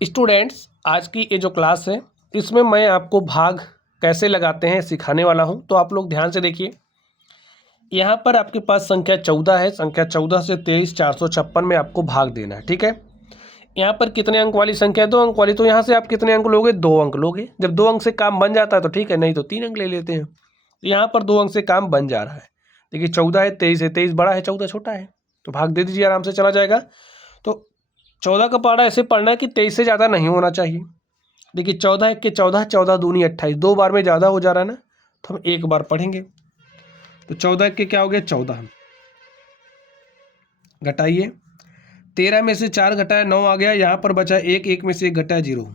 Students, आज की ये जो क्लास है इसमें मैं आपको भाग कैसे लगाते हैं सिखाने वाला हूं। तो आप लोग ध्यान से देखिए, यहाँ पर आपके पास संख्या 14 है। संख्या 14 से 23 456 में आपको भाग देना है। ठीक है, यहाँ पर कितने अंक वाली संख्या है? 2 अंक वाली। तो यहाँ से आप कितने अंक लोगे? 2 अंक लोगे। जब 2 अंक से काम बन जाता है तो ठीक है, नहीं तो 3 अंक ले लेते हैं। यहाँ पर 2 अंक से काम बन जा रहा है। देखिए 14 है, 23 है, 23 बड़ा है, 14 छोटा है, तो भाग दे दीजिए, आराम से चला जाएगा। तो 14 का पहाड़ा ऐसे पढ़ना है कि 23 से ज़्यादा नहीं होना चाहिए। देखिए 14 के 14, 14 दूनी 28, 2 बार में ज़्यादा हो जा रहा है ना, तो हम एक बार पढ़ेंगे। तो 14 के क्या हो गया? 14। घटाइए, 13 में से 4 घटाया 9 आ गया। यहाँ पर बचा 1, 1 में से 1 घटाया 0।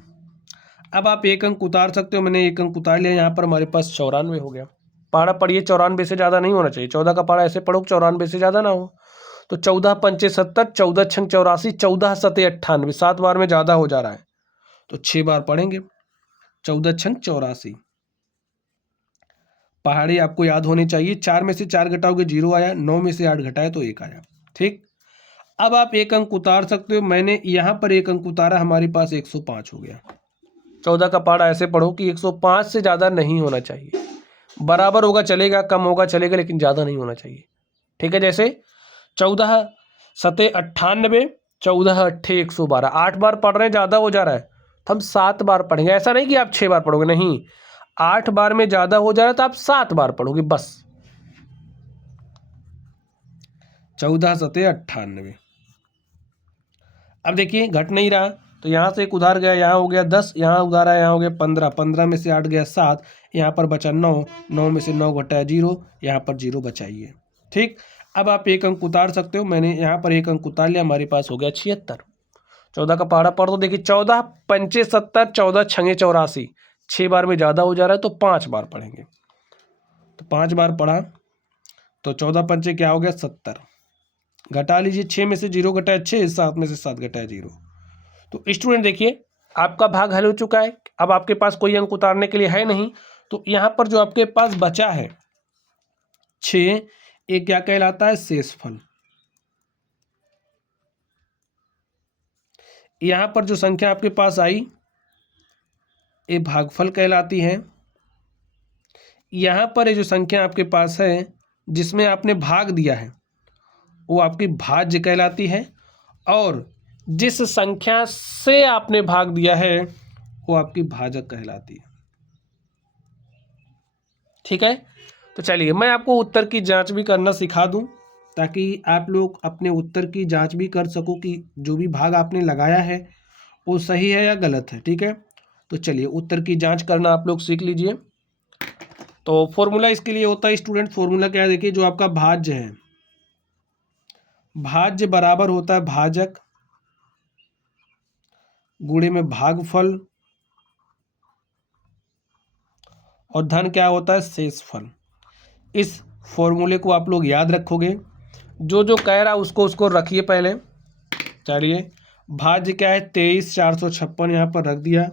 अब आप एक अंक उतार सकते हो, मैंने एक अंक उतार लिया। यहाँ पर हमारे पास 94 हो गया। पहाड़ा पढ़िए, 94 से ज़्यादा नहीं होना चाहिए। 14 का पहाड़ा ऐसे पढ़ो 94 से ज़्यादा ना हो। तो 14 पंचे 70, 14 छंग 84, 14 सते 98, 7 बार में ज़्यादा हो जा रहा है तो 6 बार पढ़ेंगे। 14 छंग 84। पहाड़ी आपको याद होनी चाहिए। 4 में से 4 घटाओगे 0 आया, 9 में से 8 घटाया तो 1 आया। ठीक, अब आप एक अंक उतार सकते हो। मैंने यहाँ पर एक अंक उतारा, हमारे पास 105 हो गया। 14 का पहाड़ा ऐसे पढ़ो कि 105 से ज़्यादा नहीं होना चाहिए। बराबर होगा चलेगा, कम होगा चलेगा, लेकिन ज़्यादा नहीं होना चाहिए। ठीक है, जैसे 14 सते 98, 14 अट्ठे 112, 8 बार पढ़ रहे हैं, ज़्यादा हो जा रहा है तो हम 7 बार पढ़ेंगे। ऐसा नहीं कि आप 6 बार पढ़ोगे, नहीं, 8 बार में ज़्यादा हो जा रहा है तो आप 7 बार पढ़ोगे बस। 14 सते 98। अब देखिए घट नहीं रहा, तो यहाँ से एक उधार गया, यहाँ हो गया 10, यहाँ उधार आया, यहाँ हो गया 15, 15 में से 8 गया 7, यहाँ पर बचा 9, 9 में से 9 घटाया 0, यहाँ पर 0 बचाइए। ठीक, अब आप एक अंक उतार सकते हो। मैंने यहाँ पर एक अंक उतार लिया, हमारे पास हो गया 76। 14 का पहाड़ा पढ़ दो। देखिए 14 पंचे 70, 14 छंगे 84, 6 बार में ज़्यादा हो जा रहा है तो 5 बार पढ़ेंगे। तो 5 बार पढ़ा तो 14 पंचे क्या हो गया? 70। घटा लीजिए, 6 में से 0 घटाया 6, 7 में से 7 घटाया 0। तो स्टूडेंट देखिए, आपका भाग हल हो चुका है। अब आपके पास कोई अंक उतारने के लिए है नहीं, तो यहाँ पर जो आपके पास बचा है 6, ये क्या कहलाता है? शेषफल। यहाँ पर जो संख्या आपके पास आई ये भागफल कहलाती है। यहाँ पर ये जो संख्या आपके पास है जिसमें आपने भाग दिया है वो आपकी भाज्य कहलाती है, और जिस संख्या से आपने भाग दिया है वो आपकी भाजक कहलाती है। ठीक है, तो चलिए मैं आपको उत्तर की जांच भी करना सिखा दूं, ताकि आप लोग अपने उत्तर की जांच भी कर सको कि जो भी भाग आपने लगाया है वो सही है या गलत है। ठीक है, तो चलिए उत्तर की जांच करना आप लोग सीख लीजिए। तो फॉर्मूला इसके लिए होता है स्टूडेंट, फॉर्मूला क्या है? देखिए, जो आपका भाज्य है, भाज्य बराबर होता है भाजक गुणे में भागफल, और धन क्या होता है? शेषफल। इस फॉर्मूले को आप लोग याद रखोगे। जो जो कह रहा है उसको रखिए पहले। चलिए, भाज्य क्या है? 23 456 यहाँ पर रख दिया।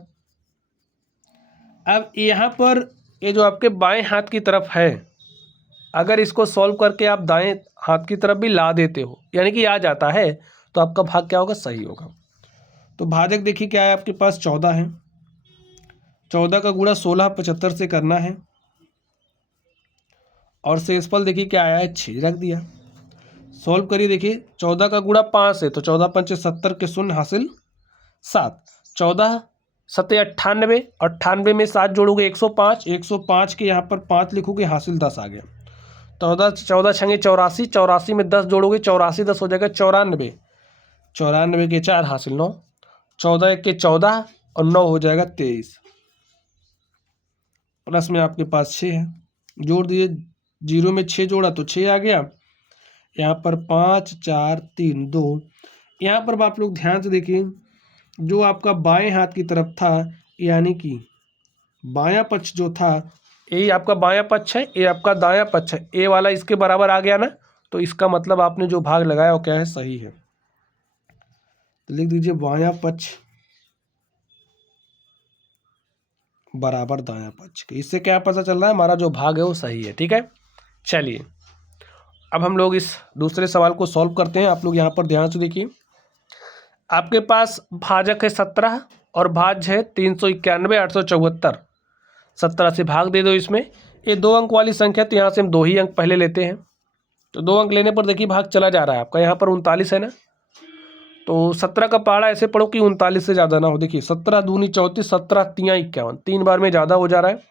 अब यहाँ पर ये जो आपके बाएं हाथ की तरफ है, अगर इसको सॉल्व करके आप दाएं हाथ की तरफ भी ला देते हो, यानी कि आ जाता है, तो आपका भाग क्या होगा? सही होगा। तो भाजक देखिए क्या है आपके पास? 14 है। 14 का गुणा 16 75 से करना है, और शेषफल देखिए क्या आया है? 6 रख दिया। सॉल्व करिए, देखिए 14 का गुणा 5 है तो 14 पंचे 70 के शून्य हासिल 7, 14 सते 98, 98 में 7 जोड़ोगे 105, 105 के यहाँ पर 5 लिखोगे हासिल 10 आ गया। 14 छंगे 84, 84 में 10 जोड़ोगे 84, 10 हो जाएगा 94, 94 के 4 हासिल 9, 14 के 14 और 9 हो जाएगा 23, प्लस में आपके पास 6 है, जोड़ दिए। 0 में 6 जोड़ा तो 6 आ गया। यहाँ पर 5 4 3 2। यहाँ पर आप लोग ध्यान से देखिए, जो आपका बाएं हाथ की तरफ था, यानी कि बायां पक्ष जो था, ये आपका बायां पक्ष है, ये आपका दायां पक्ष है, ए वाला इसके बराबर आ गया ना, तो इसका मतलब आपने जो भाग लगाया वो क्या है? सही है। तो लिख दीजिए बायां पक्ष बराबर दायां पक्ष के। इससे क्या पता चल रहा है? हमारा जो भाग है वो सही है। ठीक है, चलिए अब हम लोग इस दूसरे सवाल को सॉल्व करते हैं। आप लोग यहाँ पर ध्यान से देखिए, आपके पास भाजक है 17, और भाज्य है 391 874। 17 से भाग दे दो इसमें। ये 2 अंक वाली संख्या तो यहाँ से हम 2 ही अंक पहले लेते हैं, तो 2 अंक लेने पर देखिए भाग चला जा रहा है आपका, यहाँ पर 39 है ना, तो 17 का पहाड़ा ऐसे पढ़ो कि 39 से ज़्यादा ना हो। देखिए 17 दूनी 34, 17 तियां 51, 3 बार में ज़्यादा हो जा रहा है,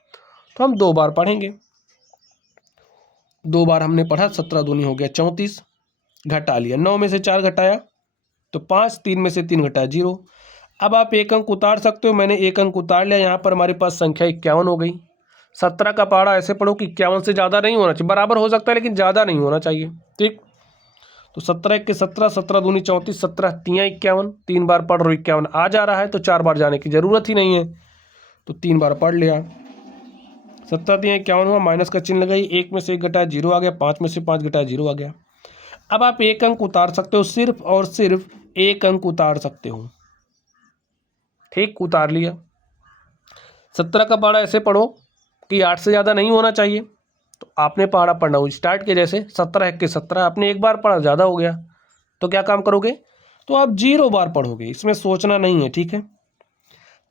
तो हम 2 बार पढ़ेंगे। 2 बार हमने पढ़ा, 17 दूनी हो गया 34, घटा लिया, 9 में से 4 घटाया तो 5, 3 में से 3 घटाया 0। अब आप 1 अंक उतार सकते हो, मैंने 1 अंक उतार लिया, यहाँ पर हमारे पास संख्या 51 हो गई। 17 का पहाड़ा ऐसे पढ़ो कि 51 से ज़्यादा नहीं होना चाहिए, बराबर हो सकता है लेकिन ज़्यादा नहीं होना चाहिए, ठीक। तो 17 1 के 17, 17 दूनी 34, 17 तियां 51, 3 बार पढ़ रहे हो 51 आ जा रहा है, तो 4 बार जाने की ज़रूरत ही नहीं है, तो 3 बार पढ़ लिया। 17 तियां 51 हुआ, माइनस का चिन्ह लगाई, 1 में से 1 घटाया 0 आ गया, 5 में से 5 घटाया 0 आ गया। अब आप 1 अंक उतार सकते हो, सिर्फ और सिर्फ 1 अंक उतार सकते हो, ठीक, उतार लिया। 17 का पहाड़ा ऐसे पढ़ो कि 8 से ज़्यादा नहीं होना चाहिए, तो आपने पहाड़ा पढ़ना स्टार्ट किया, जैसे 17 1 के 17, आपने 1 बार पढ़ा, ज़्यादा हो गया, तो क्या काम करोगे, तो आप 0 बार पढ़ोगे, इसमें सोचना नहीं है, ठीक है।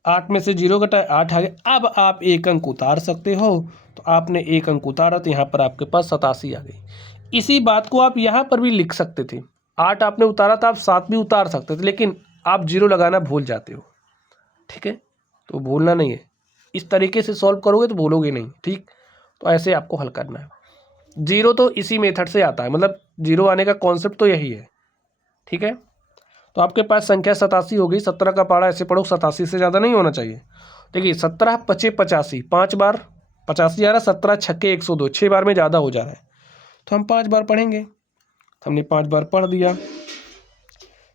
8 में से 0 घटाए 8 आ गया। अब आप 1 अंक उतार सकते हो, तो आपने 1 अंक उतारा, तो यहाँ पर आपके पास 87 आ गई। इसी बात को आप यहाँ पर भी लिख सकते थे, 8 आपने उतारा था, आप 7 भी उतार सकते थे, लेकिन आप 0 लगाना भूल जाते हो, ठीक है, तो भूलना नहीं है। इस तरीके से सॉल्व करोगे तो भूलोगे नहीं, ठीक। तो ऐसे आपको हल करना है। 0 तो इसी मेथड से आता है, मतलब 0 आने का कॉन्सेप्ट तो यही है, ठीक है। तो आपके पास संख्या 87 हो गई। 17 का पहाड़ा ऐसे पढ़ो, 87 से ज़्यादा नहीं होना चाहिए। देखिए 17 5 85, 5 बार 85 आ रहा, 17 छक्के 102, 6 बार में ज़्यादा हो जा रहा है, तो हम 5 बार पढ़ेंगे। हमने 5 बार पढ़ दिया।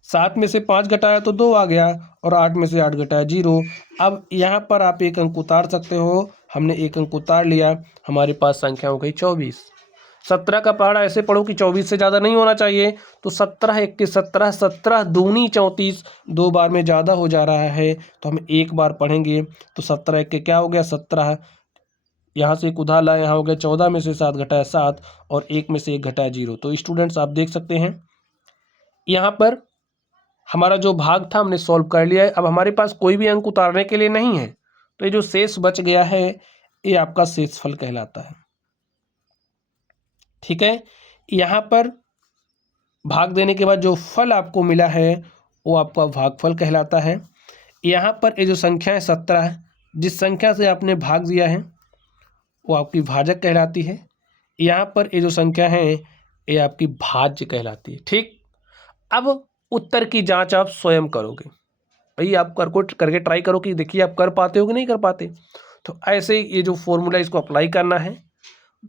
7 में से 5 घटाया तो 2 आ गया, और 8 में से 8 घटाया 0। अब यहाँ पर आप 1 अंक उतार सकते हो, हमने 1 अंक उतार लिया, हमारे पास संख्या हो गई 24। 17 का पहाड़ा ऐसे पढ़ो कि 24 से ज़्यादा नहीं होना चाहिए, तो 17 1 के 17, 17 दूनी 34, 2 बार में ज़्यादा हो जा रहा है, तो हम 1 बार पढ़ेंगे, तो 17 1 के क्या हो गया 17, यहाँ से एक उधार लाए, यहाँ हो गया 14 में से 7 घटाया 7, और 1 में से 1 घटाया 0। तो स्टूडेंट्स आप देख सकते हैं यहाँ पर हमारा जो भाग था हमने सॉल्व कर लिया है। अब हमारे पास कोई भी अंक उतारने के लिए नहीं है, तो ये जो शेष बच गया है ये आपका शेषफल कहलाता है, ठीक है। यहाँ पर भाग देने के बाद जो फल आपको मिला है वो आपका भागफल कहलाता है। यहाँ पर ये जो संख्या है 17, जिस संख्या से आपने भाग दिया है वो आपकी भाजक कहलाती है। यहाँ पर ये जो संख्या है ये आपकी भाज्य कहलाती है, ठीक। अब उत्तर की जांच आप स्वयं करोगे, भाई आप करके ट्राई करो कि देखिए आप कर पाते हो कि नहीं कर पाते। तो ऐसे ये जो फॉर्मूला इसको अप्लाई करना है,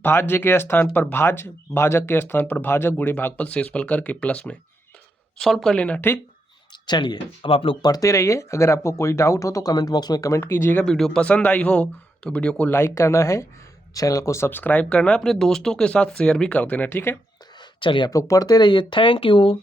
भाज्य के स्थान पर भाज्य, भाजक के स्थान पर भाजक, गुणे भागफल शेषफल करके प्लस में सॉल्व कर लेना, ठीक। चलिए अब आप लोग पढ़ते रहिए। अगर आपको कोई डाउट हो तो कमेंट बॉक्स में कमेंट कीजिएगा। वीडियो पसंद आई हो तो वीडियो को लाइक करना है, चैनल को सब्सक्राइब करना है, अपने दोस्तों के साथ शेयर भी कर देना, ठीक है। चलिए आप लोग पढ़ते रहिए। Thank you.